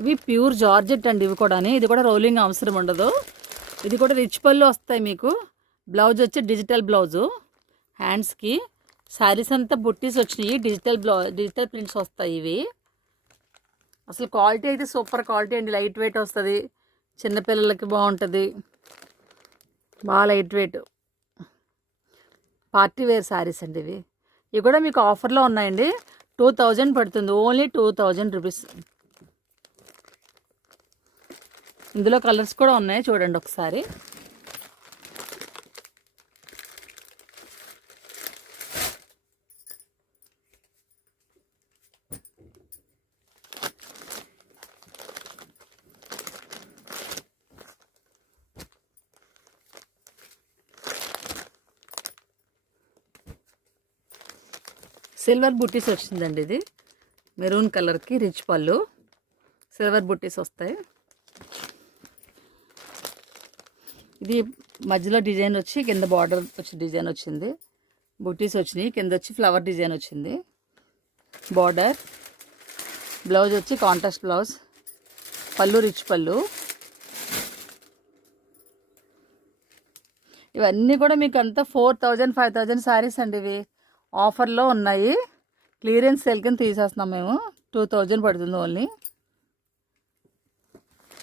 ఇవి pure georgette అండి. ఇవి కూడా, ఇది కూడా రోలింగ్ అవసరం ఉండదు. ఇది కూడా రిచ్ పళ్ళు వస్తాయి మీకు. బ్లౌజ్ వచ్చి డిజిటల్ బ్లౌజు. హ్యాండ్స్కి శారీస్ అంతా బుట్టీస్ వచ్చినాయి. డిజిటల్ ప్రింట్స్ వస్తాయి ఇవి. అసలు క్వాలిటీ అయితే సూపర్ క్వాలిటీ అండి. లైట్ వెయిట్ వస్తుంది, చిన్నపిల్లలకి బాగుంటుంది. బాగా light weight party wear saris అండి ఇవి. ఇవి కూడా మీకు ఆఫర్లో ఉన్నాయండి. 2000 పడుతుంది, ఓన్లీ 2000 రూపీస్. ఇందులో కలర్స్ కూడా ఉన్నాయి, చూడండి ఒకసారి. సిల్వర్ బుట్టీస్ వచ్చిందండి. ఇది మెరూన్ కలర్కి రిచ్ పళ్ళు, సిల్వర్ బుట్టీస్ వస్తాయి. ఇది మధ్యలో డిజైన్ వచ్చి కింద బార్డర్ వచ్చి డిజైన్ వచ్చింది. బుట్టీస్ వచ్చినాయి, కింద వచ్చి ఫ్లవర్ డిజైన్ వచ్చింది. బార్డర్ బ్లౌజ్ వచ్చి కాంట్రాస్ట్ బ్లౌజ్, పళ్ళు రిచ్ పళ్ళు. ఇవన్నీ కూడా మీకు అంతా 4000 5000 శారీస్ అండి. ఇవి ఆఫర్లో ఉన్నాయి. క్లియరెన్స్ సేల్ కింద తీసేస్తున్నాం మేము. 2000 పడుతుంది ఓన్లీ.